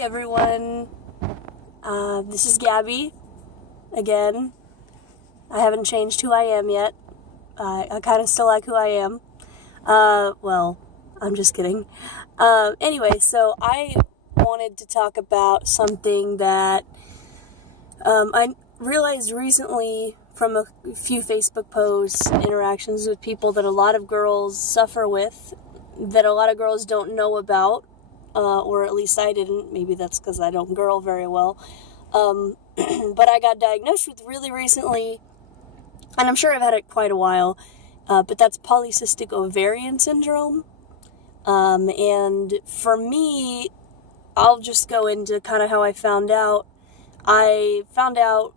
everyone. This is Gabby again. I haven't changed who I am yet. I kind of still like who I am. Well, I'm just kidding. Anyway, so I wanted to talk about something that I realized recently from a few Facebook posts, interactions with people that a lot of girls suffer with, that a lot of girls don't know about, or at least I didn't. Maybe that's because I don't girl very well. But I got diagnosed with really recently, and I'm sure I've had it quite a while, but that's polycystic ovarian syndrome. And for me, I'll just go into kind of how I found out. I found out,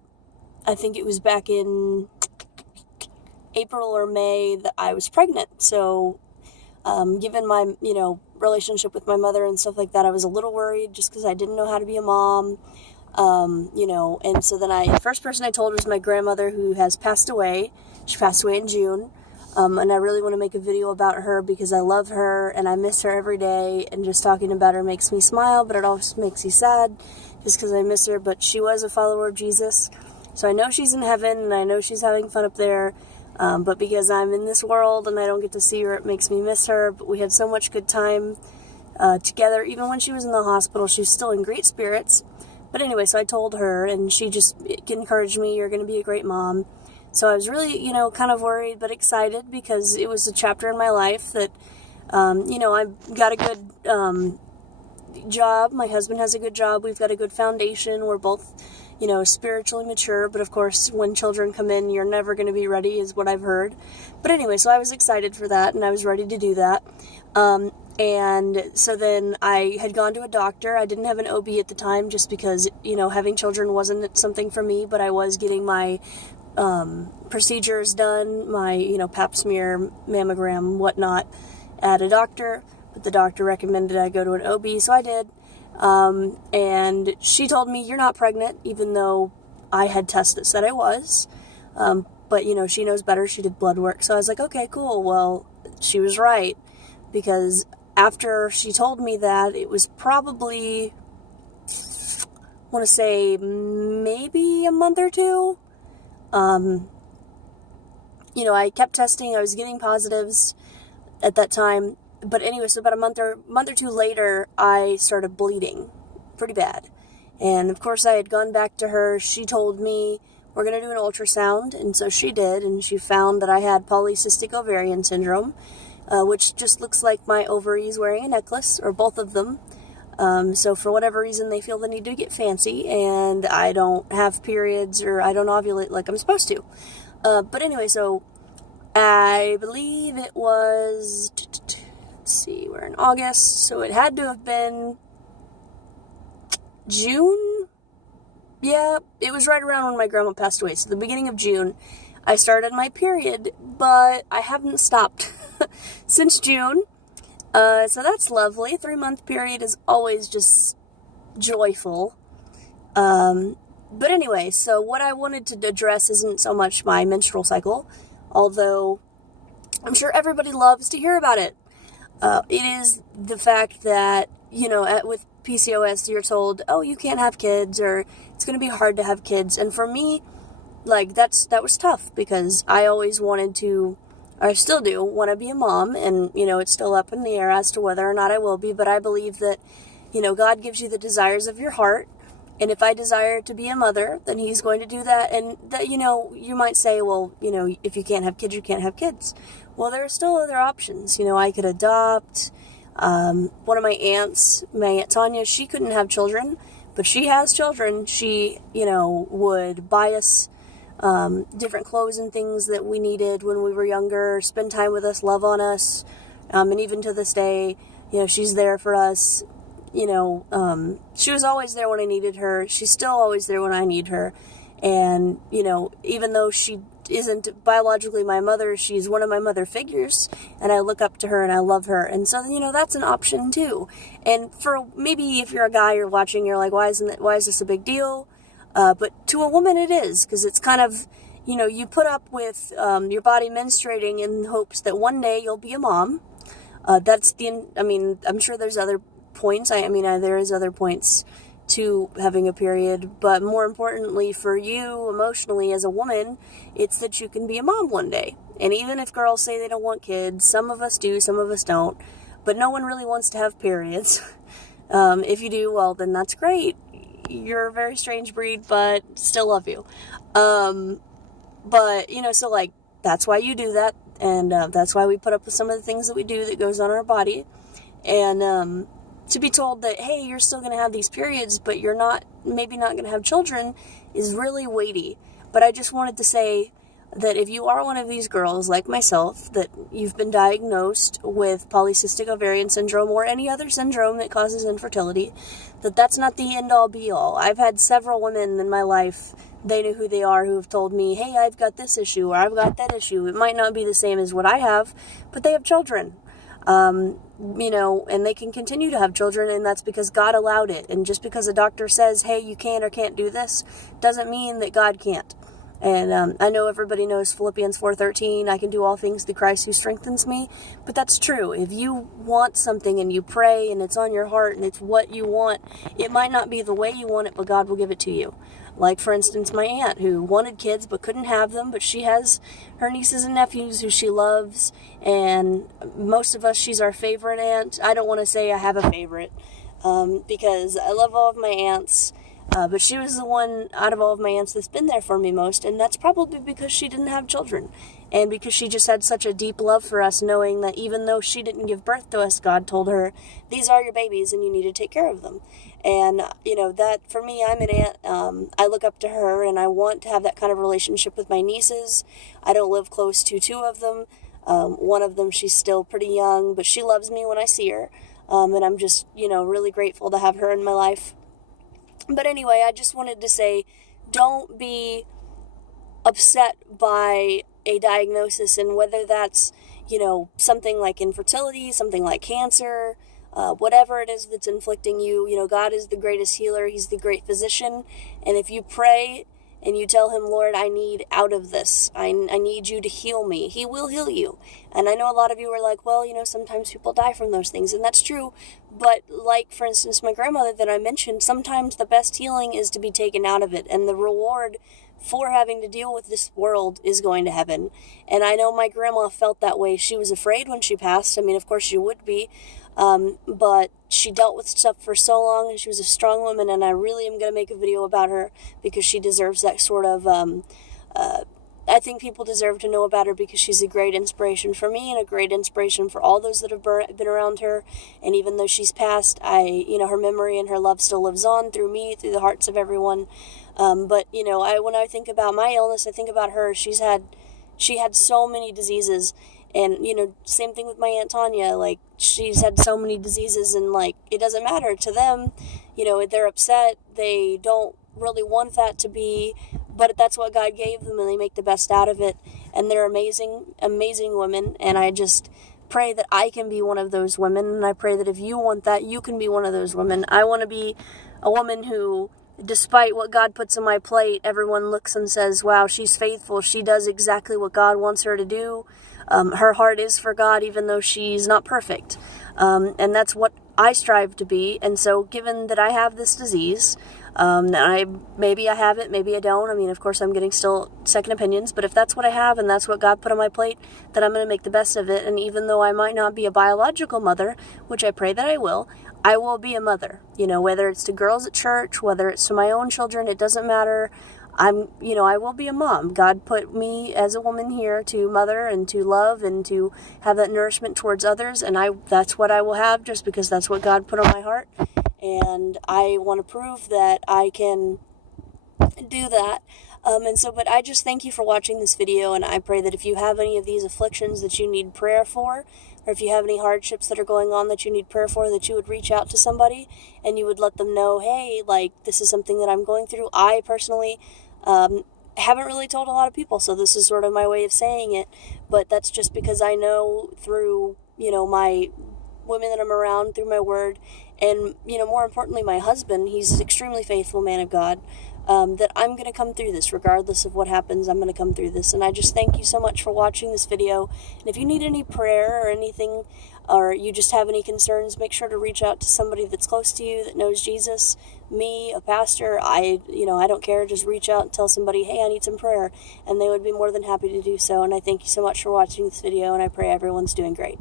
I think it was back in April or May, that I was pregnant. So, given my, relationship with my mother and stuff like that, I was a little worried just because I didn't know how to be a mom. And so then the first person I told was my grandmother, who has passed away. She passed away in June. And I really want to make a video about her because I love her and I miss her every day, and just talking about her makes me smile, but it also makes you sad just because I miss her. But she was a follower of Jesus, so I know she's in heaven and I know she's having fun up there. But because I'm in this world and I don't get to see her, it makes me miss her. But we had so much good time together. Even when she was in the hospital, she was still in great spirits. But anyway, so I told her, and she just encouraged me, "You're going to be a great mom." So I was really, kind of worried but excited, because it was a chapter in my life that, I got a good job. My husband has a good job. We've got a good foundation. We're both, spiritually mature. But of course, when children come in, you're never going to be ready, is what I've heard. But anyway, so I was excited for that, and I was ready to do that. And so then I had gone to a doctor. I didn't have an OB at the time just because, having children wasn't something for me, but I was getting my procedures done, my, pap smear, mammogram, whatnot, at a doctor. But the doctor recommended I go to an OB, so I did. And she told me, "You're not pregnant," even though I had tests that said I was. But, she knows better. She did blood work. So I was like, okay, cool. Well, she was right, because after she told me that, it was probably, I want to say, maybe a month or two. I kept testing. I was getting positives at that time. But anyway, so about a month or two later, I started bleeding pretty bad. And of course, I had gone back to her. She told me, "We're going to do an ultrasound." And so she did. And she found that I had polycystic ovarian syndrome, which just looks like my ovaries wearing a necklace, or both of them. So for whatever reason, they feel the need to get fancy, and I don't have periods, or I don't ovulate like I'm supposed to. But anyway, so I believe it was, let's see, we're in August, so it had to have been June? Yeah, it was right around when my grandma passed away. So the beginning of June, I started my period, but I haven't stopped since June. So that's lovely. 3-month period is always just joyful. But anyway, so what I wanted to address isn't so much my menstrual cycle, although I'm sure everybody loves to hear about it. It is the fact that, with PCOS, you're told, "Oh, you can't have kids," or "It's going to be hard to have kids." And for me, that was tough, because I always wanted to, or I still do, want to be a mom, and, it's still up in the air as to whether or not I will be, but I believe that, God gives you the desires of your heart, and if I desire to be a mother, then He's going to do that. And that, you might say, well, if you can't have kids, you can't have kids. Well, there are still other options. I could adopt. One of my aunts, my Aunt Tanya, she couldn't have children, but she has children. She, would buy us different clothes and things that we needed when we were younger, spend time with us, love on us, and even to this day, she's there for us. She was always there when I needed her. She's still always there when I need her. And, even though she isn't biologically my mother, she's one of my mother figures, and I look up to her and I love her. And so, that's an option too. And for maybe if you're a guy, you're watching, you're like, why is this a big deal? But to a woman it is, because it's kind of, you put up with your body menstruating in hopes that one day you'll be a mom. I'm sure there's other points. I mean, there is other points to having a period, but more importantly for you emotionally as a woman, it's that you can be a mom one day. And even if girls say they don't want kids, some of us do, some of us don't, but no one really wants to have periods. If you do, well, then that's great. You're a very strange breed, but still love you. But, so like, that's why you do that, and that's why we put up with some of the things that we do that goes on in our body. And to be told that, hey, you're still going to have these periods, but you're maybe not going to have children, is really weighty. But I just wanted to say that if you are one of these girls, like myself, that you've been diagnosed with polycystic ovarian syndrome or any other syndrome that causes infertility, that's not the end-all be-all. I've had several women in my life, they know who they are, who have told me, hey, I've got this issue or I've got that issue. It might not be the same as what I have, but they have children. And they can continue to have children, and that's because God allowed it. And just because a doctor says, hey, you can or can't do this, doesn't mean that God can't. And I know everybody knows Philippians 4:13, I can do all things through Christ who strengthens me, but that's true. If you want something and you pray and it's on your heart and it's what you want, it might not be the way you want it, but God will give it to you. Like, for instance, my aunt who wanted kids but couldn't have them, but she has her nieces and nephews who she loves, and most of us, she's our favorite aunt. I don't want to say I have a favorite, because I love all of my aunts, but she was the one out of all of my aunts that's been there for me most, and that's probably because she didn't have children, and because she just had such a deep love for us, knowing that even though she didn't give birth to us, God told her, these are your babies and you need to take care of them. And, that for me, I'm an aunt. I look up to her, and I want to have that kind of relationship with my nieces. I don't live close to two of them. One of them, she's still pretty young, but she loves me when I see her. And I'm just, really grateful to have her in my life. But anyway, I just wanted to say, don't be upset by a diagnosis, and whether that's, something like infertility, something like cancer, whatever it is that's inflicting you, God is the greatest healer. He's the great physician. And if you pray and you tell him, Lord, I need out of this, I need you to heal me, he will heal you. And I know a lot of you are like, well, sometimes people die from those things, and that's true. But like, for instance, my grandmother that I mentioned, sometimes the best healing is to be taken out of it, and the reward for having to deal with this world is going to heaven. And I know my grandma felt that way. She was afraid when she passed. I mean, of course she would be. But she dealt with stuff for so long, and she was a strong woman, and I really am going to make a video about her because she deserves that sort of, I think people deserve to know about her because she's a great inspiration for me and a great inspiration for all those that have been around her. And even though she's passed, her memory and her love still lives on through me, through the hearts of everyone. But when I think about my illness, I think about her. She had so many diseases. And, same thing with my Aunt Tanya, like, she's had so many diseases, and, like, it doesn't matter to them, they're upset, they don't really want that to be, but that's what God gave them, and they make the best out of it, and they're amazing, amazing women, and I just pray that I can be one of those women, and I pray that if you want that, you can be one of those women. I want to be a woman who, despite what God puts on my plate, everyone looks and says, wow, she's faithful, she does exactly what God wants her to do. Her heart is for God, even though she's not perfect. And that's what I strive to be. And so given that I have this disease, maybe I have it, maybe I don't. I mean, of course, I'm getting still second opinions. But if that's what I have and that's what God put on my plate, then I'm going to make the best of it. And even though I might not be a biological mother, which I pray that I will be a mother. Whether it's to girls at church, whether it's to my own children, it doesn't matter. I will be a mom. God put me as a woman here to mother and to love and to have that nourishment towards others, and that's what I will have just because that's what God put on my heart, and I want to prove that I can do that. But I just thank you for watching this video, and I pray that if you have any of these afflictions that you need prayer for, or if you have any hardships that are going on that you need prayer for, that you would reach out to somebody and you would let them know, hey, like, this is something that I'm going through. I personally haven't really told a lot of people, so this is sort of my way of saying it, but that's just because I know through, my women that I'm around, through my word, and, you know, more importantly, my husband, he's an extremely faithful man of God, that I'm going to come through this. Regardless of what happens, I'm going to come through this. And I just thank you so much for watching this video. And if you need any prayer or anything, or you just have any concerns, make sure to reach out to somebody that's close to you that knows Jesus, me, a pastor. I don't care. Just reach out and tell somebody, hey, I need some prayer. And they would be more than happy to do so. And I thank you so much for watching this video, and I pray everyone's doing great.